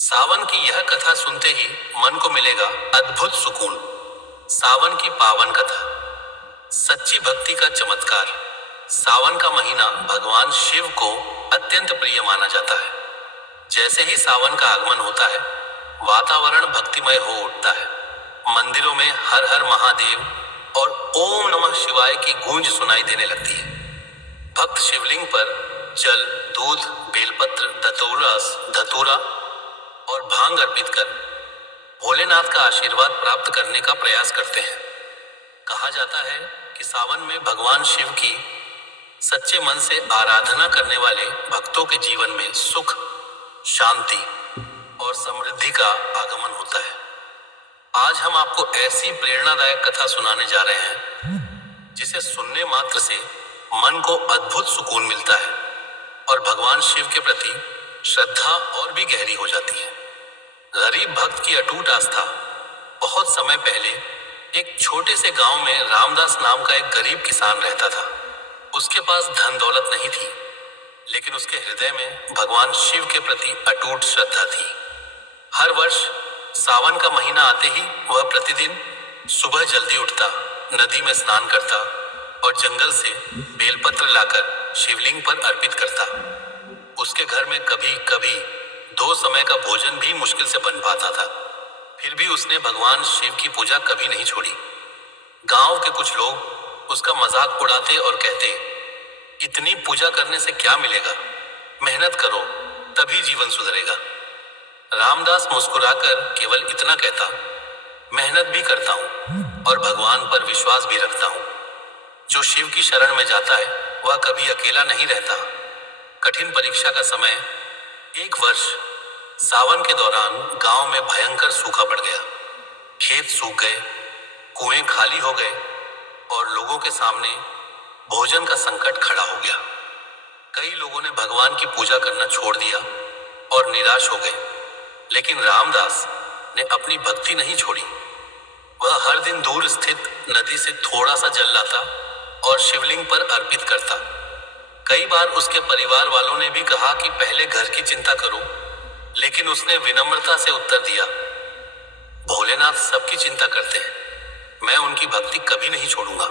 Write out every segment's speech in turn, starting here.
सावन की यह कथा सुनते ही मन को मिलेगा अद्भुत सुकून। सावन की पावन कथा, सच्ची भक्ति का चमत्कार। सावन का महीना भगवान शिव को अत्यंत प्रिय माना जाता है। जैसे ही सावन का आगमन होता है, वातावरण भक्तिमय हो उठता है। मंदिरों में हर हर महादेव और ओम नमः शिवाय की गूंज सुनाई देने लगती है। भक्त शिवलिंग पर जल, दूध, बेलपत्र, धतूरा और भांग अर्पित कर भोलेनाथ का आशीर्वाद प्राप्त करने का प्रयास करते हैं। कहा जाता है कि सावन में भगवान शिव की सच्चे मन से आराधना करने वाले भक्तों के जीवन में सुख, शांति और समृद्धि का आगमन होता है। आज हम आपको ऐसी प्रेरणादायक कथा सुनाने जा रहे हैं जिसे सुनने मात्र से मन को अद्भुत सुकून मिलता है और भगवान शिव के प्रति श्रद्धा और भी गहरी हो जाती है। गरीब भक्त की अटूट आस्था। बहुत समय पहले एक छोटे से गांव में रामदास नाम का एक गरीब किसान रहता था। उसके पास धन दौलत नहीं थी, लेकिन उसके हृदय में भगवान शिव के प्रति अटूट श्रद्धा थी। हर वर्ष सावन का महीना आते ही वह प्रतिदिन सुबह जल्दी उठता, नदी में स्नान करता और जंगल से बेलपत्र लाकर शिवलिंग पर अर्पित करता। उसके घर में कभी कभी 2 समय का भोजन भी मुश्किल से बन पाता था। फिर भी उसने भगवान शिव की पूजा कभी नहीं छोड़ी। गांव के कुछ लोग उसका मजाक उड़ाते और कहते, इतनी पूजा करने से क्या मिलेगा, मेहनत करो तभी जीवन सुधरेगा। रामदास मुस्कुराकर केवल इतना कहता, मेहनत भी करता हूं और भगवान पर विश्वास भी रखता हूं। जो शिव की शरण में जाता है वह कभी अकेला नहीं रहता। कठिन परीक्षा का समय, एक वर्ष सावन के दौरान गांव में भयंकर सूखा पड़ गया। खेत सूख गए, कुएं खाली हो गए और लोगों के सामने भोजन का संकट खड़ा हो गया। कई लोगों ने भगवान की पूजा करना छोड़ दिया और निराश हो गए, लेकिन रामदास ने अपनी भक्ति नहीं छोड़ी। वह हर दिन दूर स्थित नदी से थोड़ा सा जल लाता और शिवलिंग पर अर्पित करता। कई बार उसके परिवार वालों ने भी कहा कि पहले घर की चिंता करो, लेकिन उसने विनम्रता से उत्तर दिया, भोलेनाथ सबकी चिंता करते हैं, मैं उनकी भक्ति कभी नहीं छोड़ूंगा।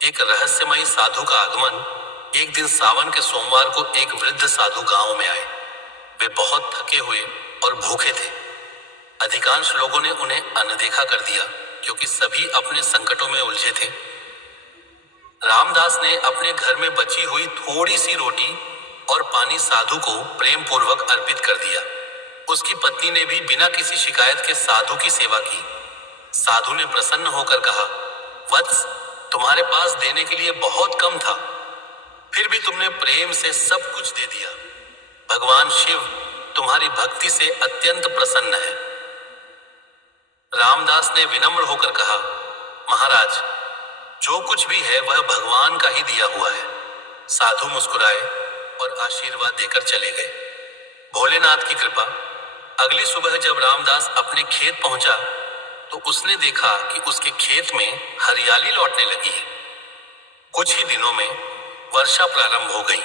एक रहस्यमयी साधु का आगमन। एक दिन सावन के सोमवार को एक वृद्ध साधु गांव में आए। वे बहुत थके हुए और भूखे थे। अधिकांश लोगों ने उन्हें अनदेखा कर दिया क्योंकि सभी अपने संकटों में उलझे थे। रामदास ने अपने घर में बची हुई थोड़ी सी रोटी और पानी साधु को प्रेम पूर्वक अर्पित कर दिया। उसकी पत्नी ने भी बिना किसी शिकायत के साधु की सेवा की। साधु ने प्रसन्न होकर कहा, वत्स, तुम्हारे पास देने के लिए बहुत कम था, फिर भी तुमने प्रेम से सब कुछ दे दिया। भगवान शिव तुम्हारी भक्ति से अत्यंत प्रसन्न है। रामदास ने विनम्र होकर कहा, महाराज, जो कुछ भी है वह भगवान का ही दिया हुआ है। साधु मुस्कुराए और आशीर्वाद देकर चले गए। भोलेनाथ की कृपा। अगली सुबह जब रामदास अपने खेत पहुंचा तो उसने देखा कि उसके खेत में हरियाली लौटने लगी है। कुछ ही दिनों में वर्षा प्रारंभ हो गई।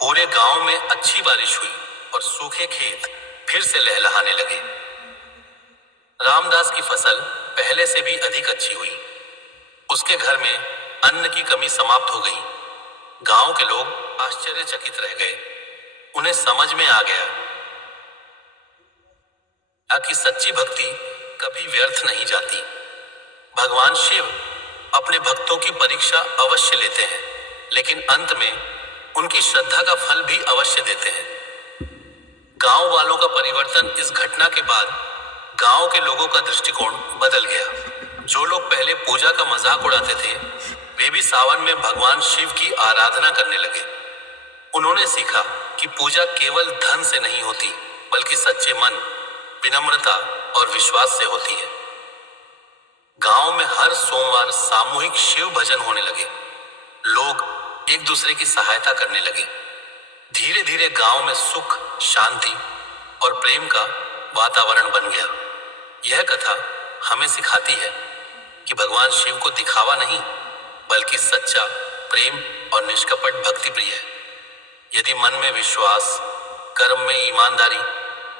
पूरे गांव में अच्छी बारिश हुई और सूखे खेत फिर से लहलहाने लगे। रामदास की फसल पहले से भी अधिक अच्छी हुई। उसके घर में अन्न की कमी समाप्त हो गई। गांव के लोग आश्चर्यचकित रह गए। उन्हें समझ में आ गया कि सच्ची भक्ति कभी व्यर्थ नहीं जाती। भगवान शिव अपने भक्तों की परीक्षा अवश्य लेते हैं, लेकिन अंत में उनकी श्रद्धा का फल भी अवश्य देते हैं। गांव वालों का परिवर्तन। इस घटना के बाद गांव के लोगों का दृष्टिकोण बदल गया। जो लोग पहले पूजा का मजाक उड़ाते थे, वे भी सावन में भगवान शिव की आराधना करने लगे। उन्होंने सीखा कि पूजा केवल धन से नहीं होती, बल्कि सच्चे मन, विनम्रता और विश्वास से होती है। गांव में हर सोमवार सामूहिक शिव भजन होने लगे। लोग एक दूसरे की सहायता करने लगे। धीरे धीरे गांव में सुख, शांति और प्रेम का वातावरण बन गया। यह कथा हमें सिखाती है कि भगवान शिव को दिखावा नहीं, बल्कि सच्चा प्रेम और निष्कपट भक्ति प्रिय है। यदि मन में विश्वास, कर्म में ईमानदारी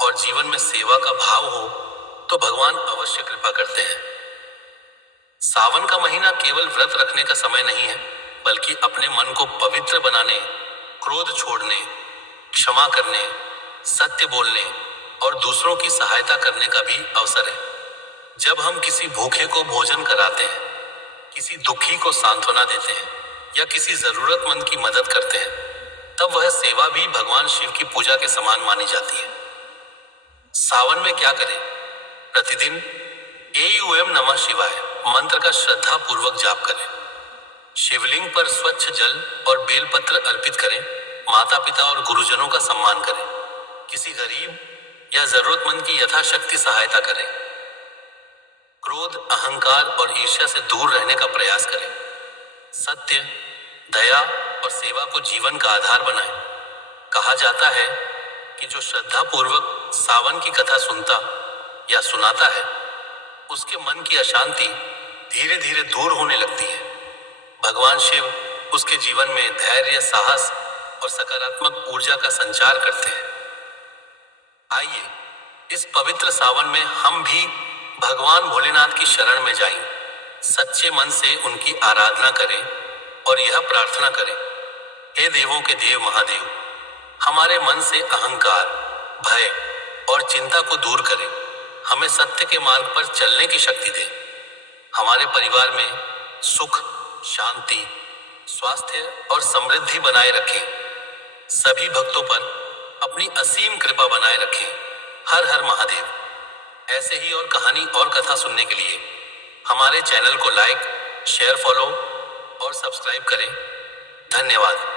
और जीवन में सेवा का भाव हो तो भगवान अवश्य कृपा करते हैं। सावन का महीना केवल व्रत रखने का समय नहीं है, बल्कि अपने मन को पवित्र बनाने, क्रोध छोड़ने, क्षमा करने, सत्य बोलने और दूसरों की सहायता करने का भी अवसर है। जब हम किसी भूखे को भोजन कराते हैं, किसी दुखी को सांत्वना देते हैं या किसी जरूरतमंद की मदद करते हैं, तब वह सेवा भी भगवान शिव की पूजा के समान मानी जाती है। सावन में क्या करें? प्रतिदिन एयूएम नमः शिवाय मंत्र का श्रद्धा पूर्वक जाप करें। शिवलिंग पर स्वच्छ जल और बेलपत्र अर्पित करें। माता पिता और गुरुजनों का सम्मान करें। किसी गरीब या जरूरतमंद की यथाशक्ति सहायता करें। क्रोध, अहंकार और ईर्ष्या से दूर रहने का प्रयास करें। सत्य, दया और सेवा को जीवन का आधार बनाएं। कहा जाता है कि जो श्रद्धा पूर्वक सावन की कथा सुनता या सुनाता है, उसके मन की अशांति धीरे धीरे दूर होने लगती है। भगवान शिव उसके जीवन में धैर्य, साहस और सकारात्मक ऊर्जा का संचार करते हैं। आइए इस पवित्र सावन में हम भी भगवान भोलेनाथ की शरण में जाएं, सच्चे मन से उनकी आराधना करें और यह प्रार्थना करें, हे देवों के देव महादेव, हमारे मन से अहंकार, भय और चिंता को दूर करें। हमें सत्य के मार्ग पर चलने की शक्ति दें। हमारे परिवार में सुख, शांति, स्वास्थ्य और समृद्धि बनाए रखें। सभी भक्तों पर अपनी असीम कृपा बनाए रखें। हर हर महादेव। ऐसे ही और कहानी और कथा सुनने के लिए हमारे चैनल को लाइक, शेयर, फॉलो और सब्सक्राइब करें। धन्यवाद।